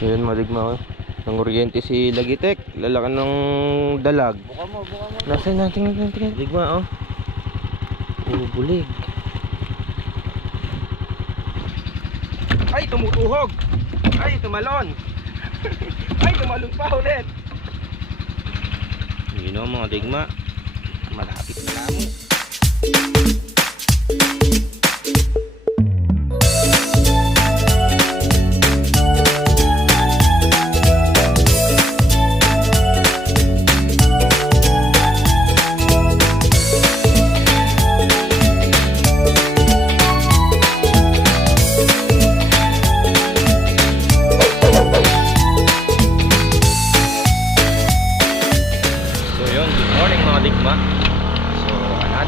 So yun, maligma ko. Nanguryente si Lagitek. Lalakan ng dalag. Buka mo. Nasaan natin? Ligma, oh. Bulig. Ay, tumutuhog. Ay, tumalon. Ay, tumalon pa ulit. Yun o mga digma. Malapit na kami.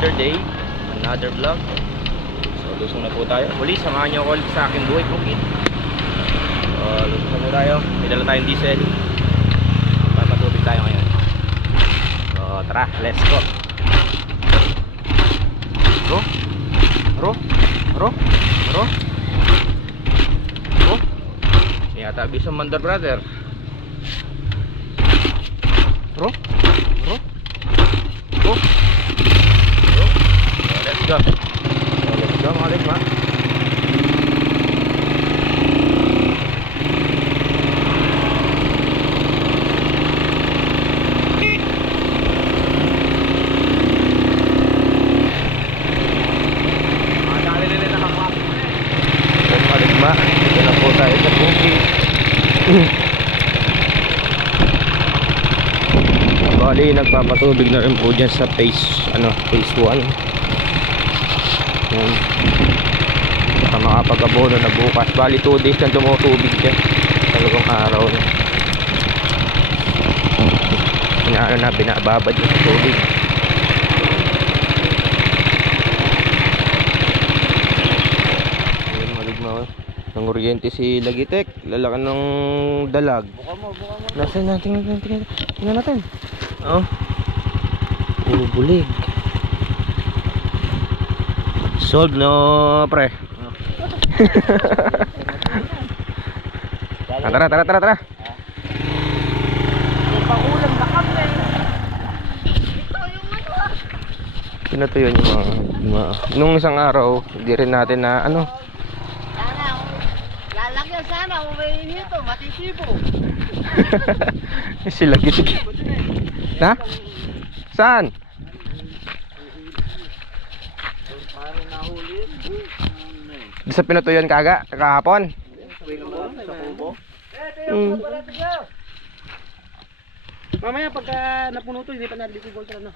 Another day, another vlog. So lusong na po tayo. Muli, samahan nyo ako sa aking buhay bukid. So lusong na po tayo. May dala tayong diesel. Papatubig tayo ngayon. So tara, let's go. Ro. Yata bisa mandar brother. Ro. Let's go mga digma. Dito na po tayo sa bukid. Bali, nagpapatubig na rin po dyan sa phase 1. Baka makapag-abono na bukas. Bali 2 days na tumutubig dyan. Talagang araw na. Binababad yung tubig. Ayun, maligma ko. Nanguryente si Lagitek. Lalakan ng dalag. Buka mo. Nasaan natin? Tingnan natin. Oh. Puro bulig. Solve no, pre. Tara. Pangulam na kami. Pinatuyo yung mga nung isang araw, hindi rin natin na ano. Lalagyan sana kung may nito, matitibo. Sila gitu. Ha? Saan? Parang nahuli. Di sa pinatuyon kaga kahapon. Sa kubo. Mamaya pagka napuno to, hindi pa na-deliver ka na.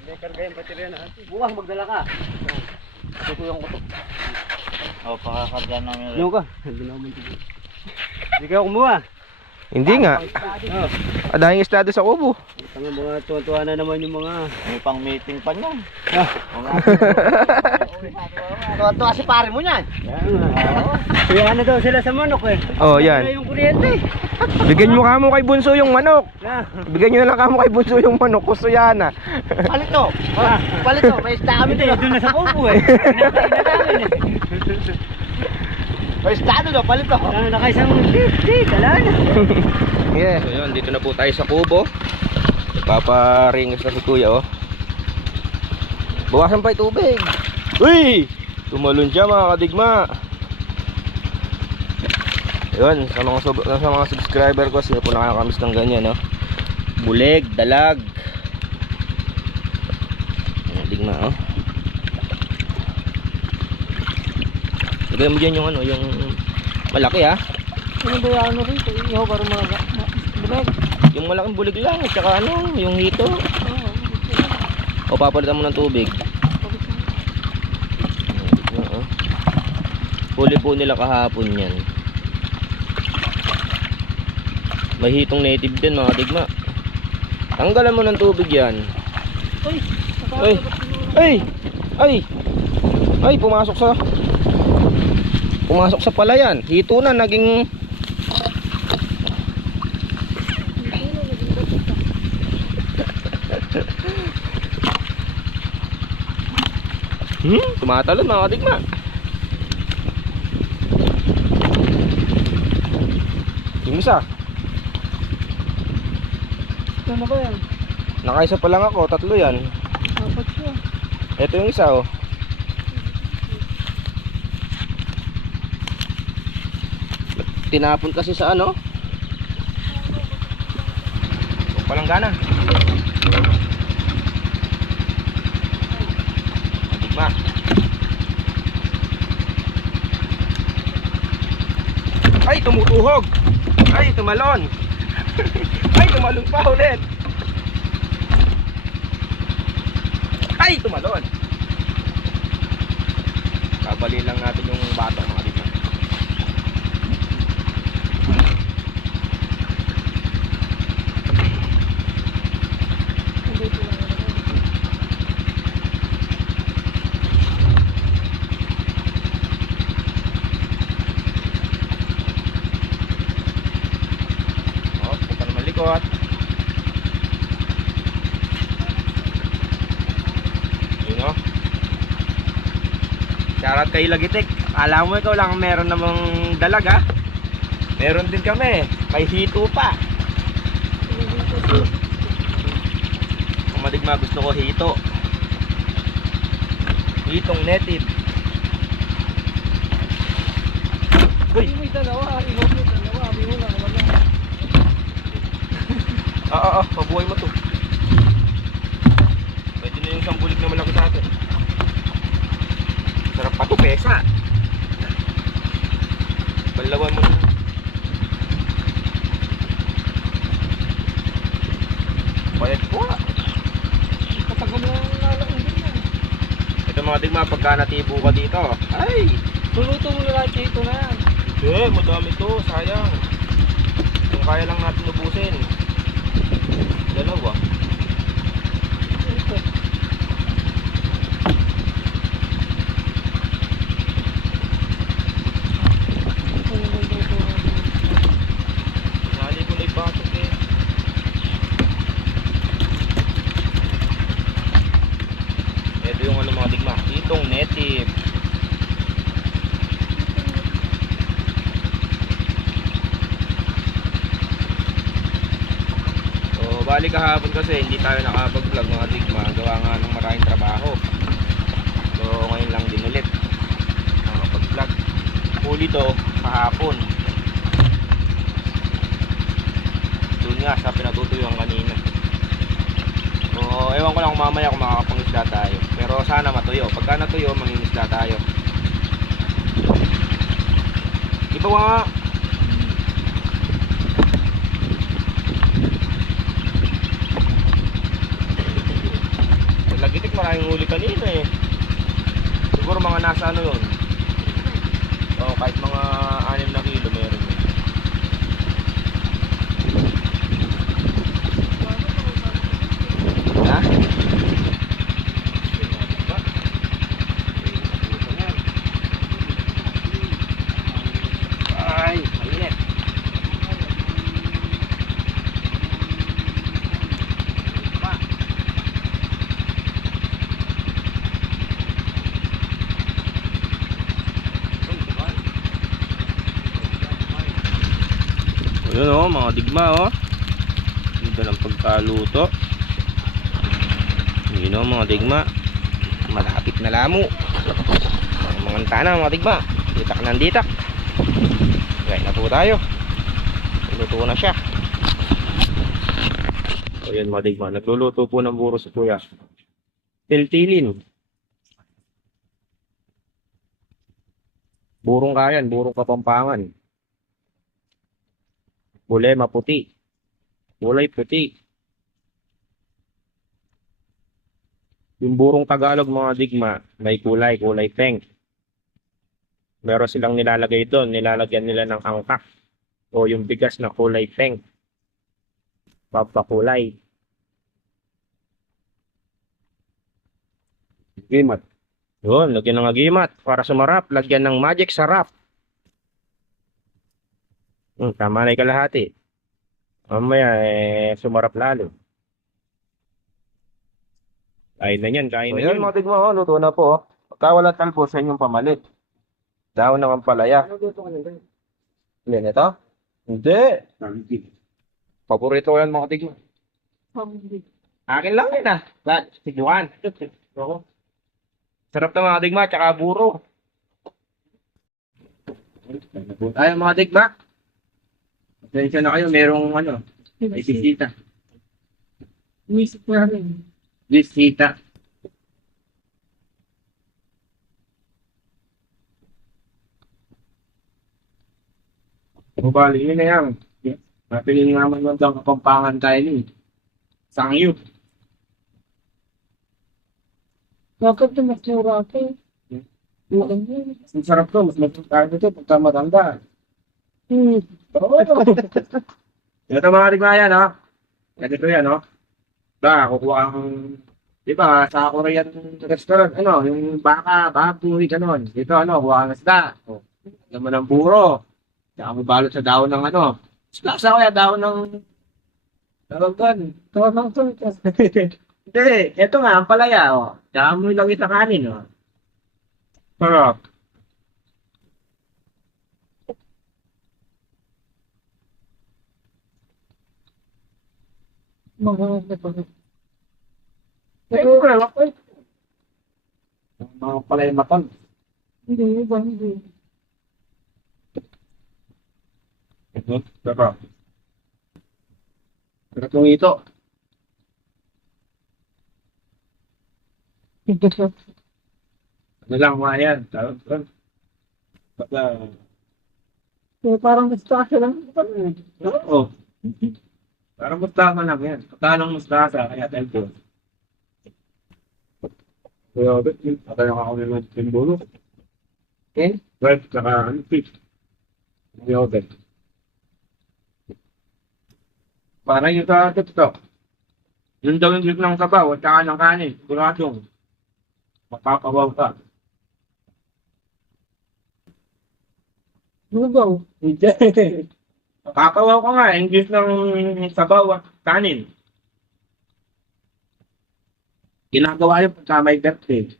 Hindi kargayan baterya na. Bukas magdala ka. Ito yung kutok. Pakakarga namin. Yung ka? Hindi na ako mantigil. Hindi ka kumuha. Hindi nga. Adahing estado sa kubo. Tanga mga tuwa-tuwa na naman yung mga... May pang meeting pa niyan. Tuwa-tuwa si pare mo niyan. Kaya ano daw sila sa manok eh. Oh, yan. Yung kuryente. Bigyan mo kamo kay Bunso yung manok. Bigyan nyo na lang kamo kay Bunso yung manok. Gusto yan ah. Palito. May ista kami Hindi, dito. doon na sa kubo eh. Pinakain na namin eh. May ista ano palito. Ano na kayo sa mga kalan. Yeah. So yun, dito na po tayo sa kubo. Paparingis na si kuya oh. Bawasan pa yung tubig. Uy! Tumalon siya mga kadigma. Yun, sa mga subscriber ko, sila po nakakamiss ng ganyan no. Bulig, dalag. Kadigma oh. Lagay mo dyan yung ano, yung malaki ha. Ano ba ano rito? Iho para mga bulag. Yung malaking bulig lang, at saka ano, yung hito. O papalitan mo ng tubig. Huli po nila kahapon yan. May hitong native din mga digma. Tanggalan mo ng tubig yan. Ay, pumasok sa palayan. Hito na, naging tumatalon mga kadigma. Yung isa. Ano ba yan? Nakaisa pa lang ako, tatlo yan. Apat siya. Ito yung isa oh. Tinapon kasi sa ano? Palanggana. Matigma. Ay, tumutuhog. Ay, tumalon. Ay, tumalon pa ulit. Ay, tumalon. Kabali lang natin yung bato mga dito. Oh, punta naman likod. Yun o. Shoutout kay Lagitik. Alam mo ikaw lang meron namang dalaga. Meron din kami. May hito pa. Kung madigma gusto ko hito. Hitong native. Uy! May dalawa. Iwan mo dalawa. Abi mo lang. Wala. Oo, mabuhay mo to. Pwede na yung isang bulig na malaki sa atin. Sarap pa to, pesa. Balawan mo na. Bayad po ah. Katagal mo lang lalaking din yan. Ito mga digma, pagka natibo ka dito. Ay! Luluto mo na lahat dito na yan. Hindi, madami to, sayang. Kung kaya lang natin ubusin. Dalawa. Ito. Nali ko na ibatok eh. Ito yung ano mga digma, itong native. So bali kahapon kasi hindi tayo nakapag-vlog mga digma, gawa nga ng maraming trabaho. So ngayon lang din ulit nakapag-vlog. Huli to kahapon. Doon nga sa pinatutuyuan kanina. So ewan ko lang kung mamaya kung makakapangisda tayo. Pero sana matuyo. Pagka natuyo, mangingisda tayo. Iba nga. Lagitik maraming huli kanina eh. Siguro mga nasa ano yun. O kahit mga 6 na kilo meron yun. Ha? Ay, mainit. Ayun oh, mga digma oh. Ganda ng pagkaluto. Yun oh, mga digma. Malapit na lamo. Ang mga tana mga digma. Ditak ng ditak. Kaya na po tayo. Luto na siya. So yun mga digma. Nagluluto po ng buro si kuya. Tiltilin. Burong kayan, burong kapampangan. Kulay maputi. Kulay puti. Yung burong Tagalog mga digma, may kulay pink. Meron silang nilalagay doon, nilalagyan nila ng angkak. O yung bigas na kulay pink. Papakulay. Gimat. Yun, lagyan ng agimat para sumarap. Lagyan ng magic sarap. Tama na yung kalahati. Mamaya, sumarap lalo. Kain na yan, kain na yan. Mga tigmo, oh, luto na po. Oh. Pagka wala talpo sa inyong pamalit. Dahon ng ampalaya. Ilan ito? Hindi. Paborito ko yan mga tigma. Akin lang yun ah. Brad, tigluan. Sarap na mga tigma, tsaka buro. Ay mga tigma. Pasensya na kayo, merong ano, may bisita. Bisita. Mubali, yun na yan. Mapiling naman yung kapampangan tayo ni. Sangyo. Bakit ito mas mura ako? Ang sarap to, mas masarap tayo dito pagka matanda. Oo. Ito mga tigma yan, ha? Ganito yan, no? Kukuha ang, di ba, sa Korean restaurant, ano, yung baka, baboy, ganon. Dito, ano, kuha ang isda. Alam mo ng buro. Tsaka mo balot sa daon ng ano. Sa kaya daon ng tawag doon. Hindi, ito nga, ang palaya, oh. Tsaka mo ilagay sa kanin, oh. Sarap. Siyempre, okay. Mga palaya matan. Hindi. Ito, sarap. Sarap yung ito. Ano lang mga yan, tawag doon. Baka, Parang mustasa lang. oo. Parang mustasa lang yan. Patanong mustasa, kaya tayo po. Kaya, patay ako naman yung bulo. Okay? Right, saka fish. Yote. Para yung sa TikTok. Yun daw yung grip ng sabaw at saka ng kanin. Siguradong. Mapapawaw ka. Lugaw. Hindi. Mapapawaw ka nga. Yung grip ng sabaw at kanin. Ginagawa yun pagka may birthday.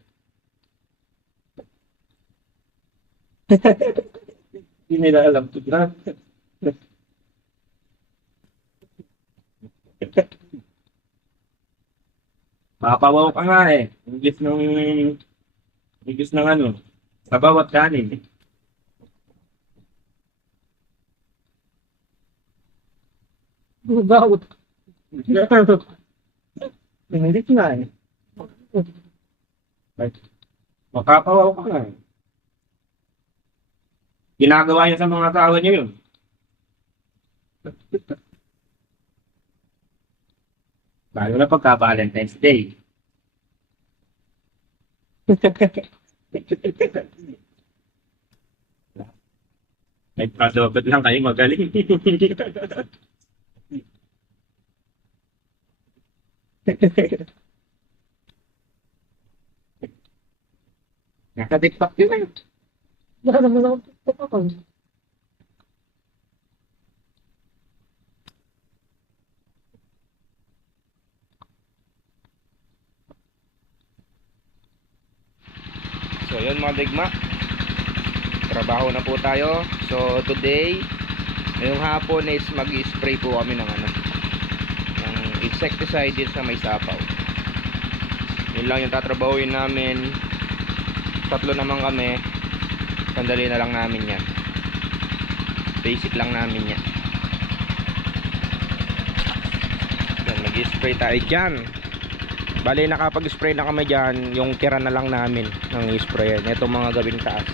Hindi nila alam ito. Papawaw ka nga eh. Ingis ng ano, sabaw at kanin. Lugaw. Ingis nga eh. Mapapawaw ka nga eh. Ginagawa niya sa mga asawa niya yun. Lalo na pagka Valentine's Day. Ay, dapat lang kayo magaling. Nasa TikTok yun eh. Wala naman ako TikTok ako. So yun mga digma, trabaho na po tayo. So today, ngayong hapon is mag-spray po kami ng ano, ng insecticide din sa may sapaw. Yun lang yung tatrabahuin namin. Tatlo naman kami. Sandali na lang namin yan. Basic lang namin yan. Yan, mag-spray tayo dyan. Bali nakapag-spray na kami dyan. Yung tira na lang namin ng sprayan. Ito mga gawing taas.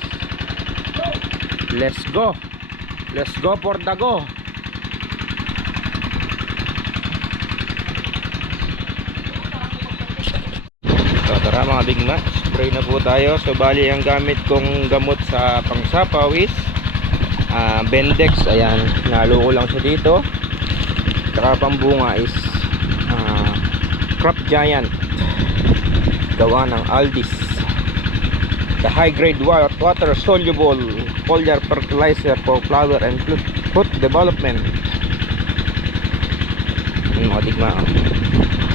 Let's go. Let's go for the go. So tara mga bigma, spray na po tayo. So bali ang gamit kong gamot sa pangsapaw is Bendex. Ayan, nalo ko lang siya dito. Saka pambunga is Crop Giant, gawa ng Aldis. The high grade water soluble foliar fertilizer for flower and fruit development. Mga digma,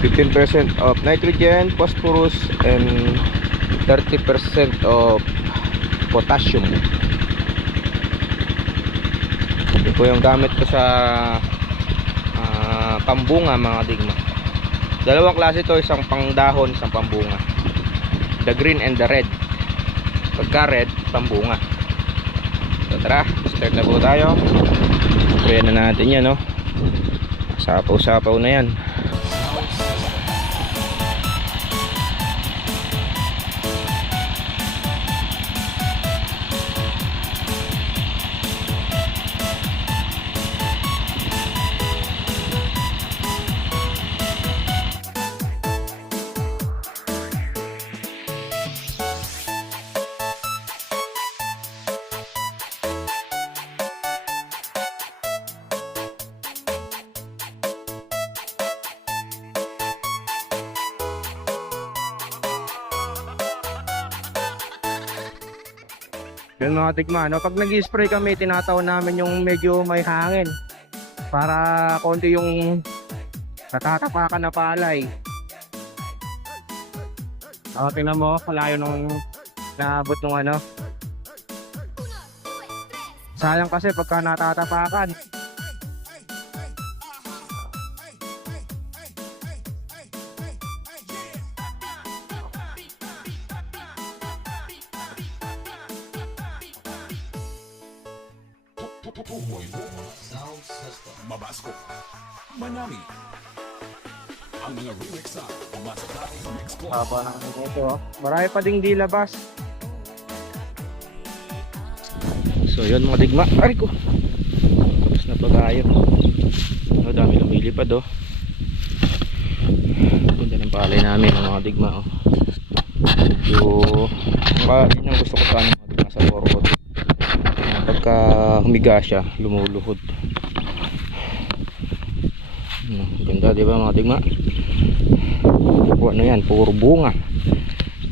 15% of nitrogen, phosphorus and 30% of potassium. Ito po yung gamit ko sa pambunga mga digma. Dalawang klase to, isang pangdahon, isang pambunga. The green and the red. Pagka red, pambunga. So tara, start na po tayo. Kuya na natin yan, no? Sapaw-sapaw na yan. Yun mga tikma, no? Pag nag-spray kami, tinataw namin yung medyo may hangin para konti yung natatapakan na palay. Tingnan mo, malayo nung naabot nung ano. Sayang kasi pagka natatapakan. Sound System. Mabasco. Manami. Ang mga remix sa Maserati Mix Plus. Haba na ito, oh. Marami pa ding di labas. So yun mga digma. Ay ko. Tapos na pa tayo. Oh, dami lumilipad, oh. Ganda ng palay namin mga digma, oh. Yun ang gusto ko sana mga digma sa forward. Pagka humiga siya, lumuluhod. Ganda, di ba mga digma? Ano yan, puro bunga.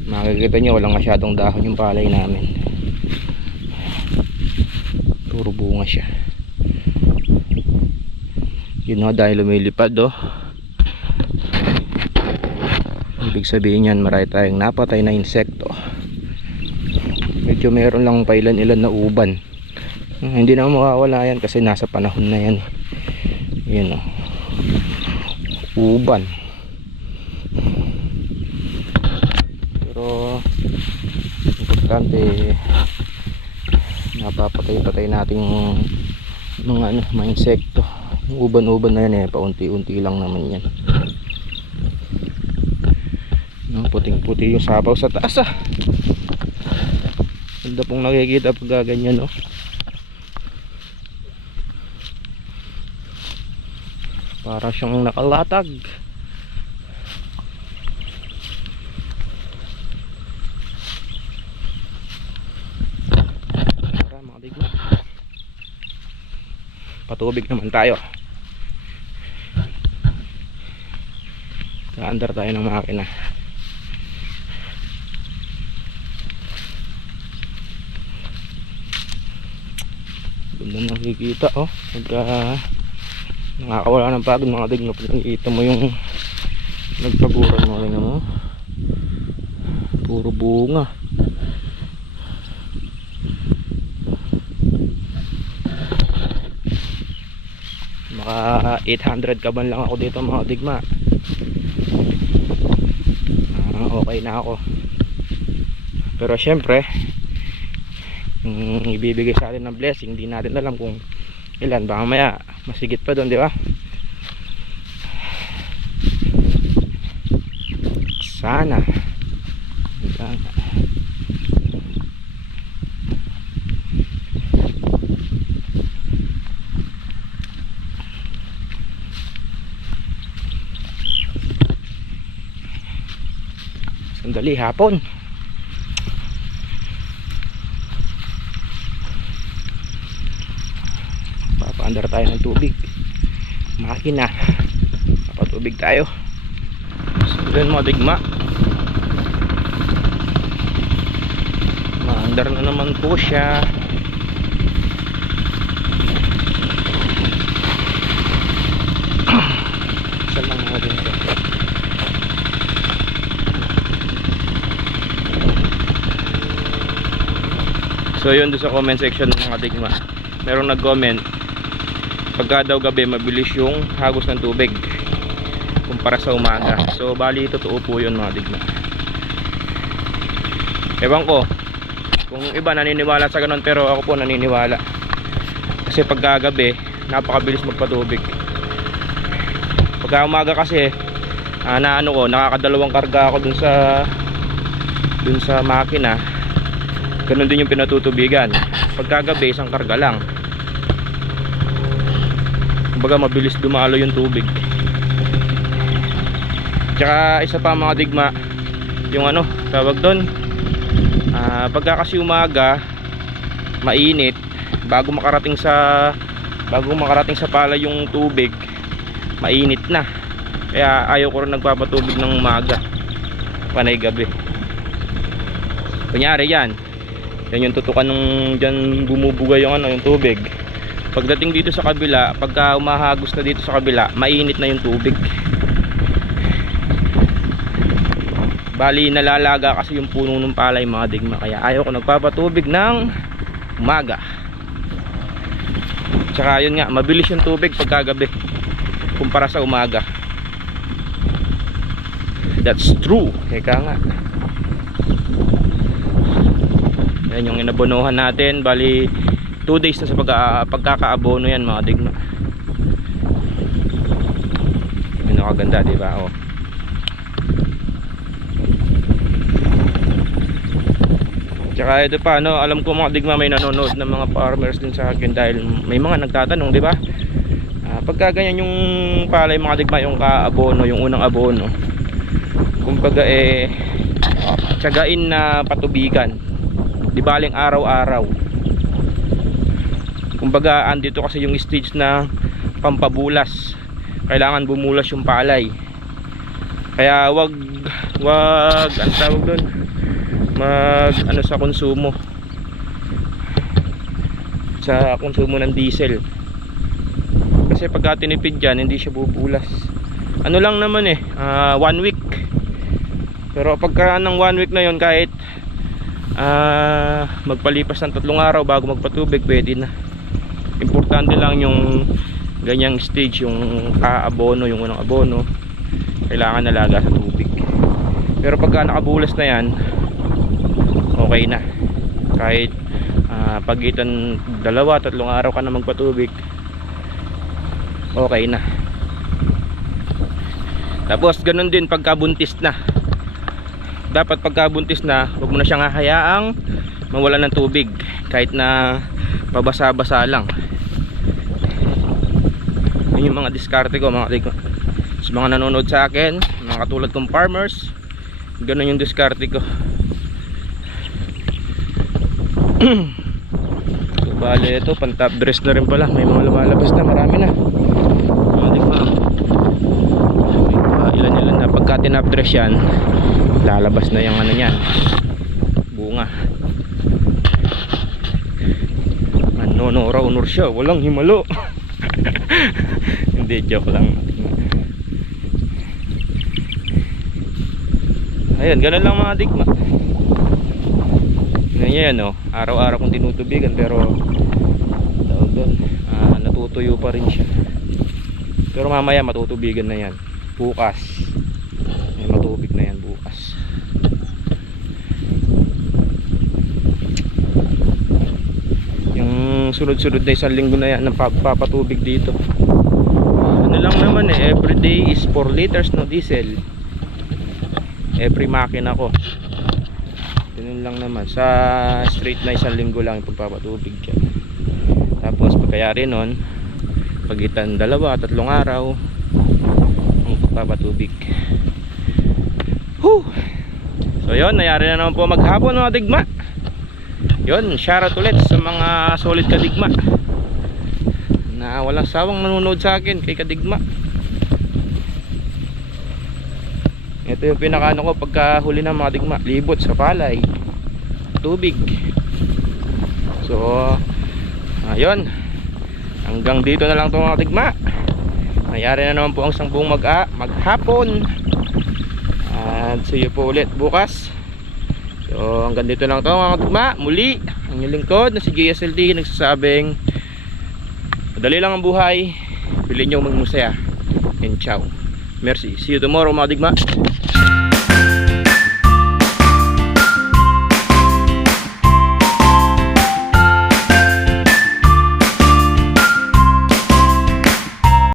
Makikita nyo, walang masyadong dahon yung palay namin. Puro bunga siya. Yun o, dahil lumilipad, oh. Ibig sabihin yan, marami tayong napatay na insekto. Medyo meron lang pailan-ilan na uban. Hindi na mawawala yan kasi nasa panahon na yan. Yan o, uban. Pero importante, napapatay-patay natin yung mga insekto. Yung uban-uban na yan, paunti-unti lang naman yan. Puting-puti yung sapaw sa taas, ah. Ganda pong nakikita pag gaganyan, no? Para siyang nakalatag. Tara mga digma, patubig naman tayo. Kaandar tayo ng makina. Ganda nakikita, oh. Pagka nakakawala ng pagod mga digma, pag nakikita mo yung nagpaguran mo, rin mo, puro bunga. Maka 800 kaban lang ako dito mga digma. Okay na ako. Pero syempre, ibibigay sa atin ng blessing, hindi natin alam kung ilan, baka maya masigit pa doon, di ba? Sana. Sandali, hapon. Papaandar tayo ng tubig. Makina. Papatubig tayo. So yun mga digma, maandar na naman po siya. Saan lang natin ito? So yun, doon sa comment section ng mga digma, merong nag-comment pagka daw gabi mabilis yung hagos ng tubig kumpara sa umaga. So bali totoo po yun mga digma. Ewan ko kung iba naniniwala sa ganun, pero ako po naniniwala. Kasi pagka gabi napakabilis magpatubig. Pagka umaga kasi nakakadalawang karga ako dun sa makina. Ganun din yung pinatutubigan. Pagka gabi isang karga lang. Kumbaga mabilis dumalo yung tubig. Tsaka isa pa mga digma, yung tawag doon, pagka kasi umaga mainit, bago makarating sa palay yung tubig, mainit na. Kaya ayaw ko rin nagpapatubig ng umaga, panay gabi. Kunyari yan yung tutukan nung dyan bumubuga yung yung tubig. Pagdating dito sa kabila, pagka umahagos na dito sa kabila, mainit na yung tubig. Bali nalalaga kasi yung puno ng palay mga digma, kaya ayaw ko nagpapatubig ng umaga. Tsaka yun nga, mabilis yung tubig pagka gabi kumpara sa umaga. That's true, eka nga. Yan yung inabonohan natin. Bali 2 days na sa pagkakaabono yan mga digma. Yun ang kaganda, diba? Oh. Tsaka ito pa, alam ko mga digma may nanonood ng mga farmers din sa akin, dahil may mga nagtatanong, diba? Pagka ganyan yung palay mga digma, yung kaabono, yung unang abono, kumbaga tsagain na patubigan, di baling araw-araw. Kumbaga andito kasi yung stage na pampabulas, kailangan bumulas yung palay. Kaya wag ang tawag doon, sa konsumo ng diesel. Kasi pagka tinipid dyan, hindi siya bubulas. Lang naman 1 week. Pero pagka ng 1 week na yon, kahit magpalipas ng 3 araw bago magpatubig, pwede na. Importante lang yung ganyang stage, yung kaabono, yung unang abono, kailangan nalaga sa tubig. Pero pagka nakabulas na yan, okay na. Kahit pagitan 2-3 araw ka na magpatubig, okay na. Tapos ganun din pagka buntis na. Dapat pagka buntis na, huwag mo na siyang hahayaang mawala ng tubig, kahit na pabasa-basa lang. Yun yung mga diskarte ko mga digma. Sa mga nanonood sa akin, mga katulad kong farmers, ganun yung diskarte ko. So, bale ito, pan top dress na rin pala. May mga lumalabas na, marami na mga digma. Ilan na. Pagka tinop dress yan, lalabas na yung niyan, bunga. Honor siya, walang himalo. Hindi, joke lang. Ayun, ganun lang mga digma. Ganyan araw-araw kong tinutubigan, pero natutuyo pa rin siya. Pero mamaya matutubigan na yan. Bukas may matubig na yan bukas. Sunod-sunod na 1 linggo na yan ng pagpapatubig dito. Lang naman everyday is 4 liters no diesel every makina ko. Ganun lang naman, sa straight na 1 linggo lang yung pagpapatubig dyan. Tapos pagkayari nun, pagitan 2-3 araw ang pagpapatubig. So yun, nayari na naman po maghapon mga digma. Yun, shoutout ulit sa mga solid kadigma na walang sawang nanonood sa akin, kay kadigma. Ito yung pinakaano ko pagka huli ng mga digma, libot sa palay, tubig. So ayun, hanggang dito na lang ito mga digma. Nangyari na naman po ang sangbong maghapon. At see you po ulit bukas. So hanggang dito lang ito mga digma. Muli ang inyong lingkod na si JSLD nagsasabing Dali lang ang buhay. Pili nyo magmusaya. And ciao. Merci. See you tomorrow mga digma.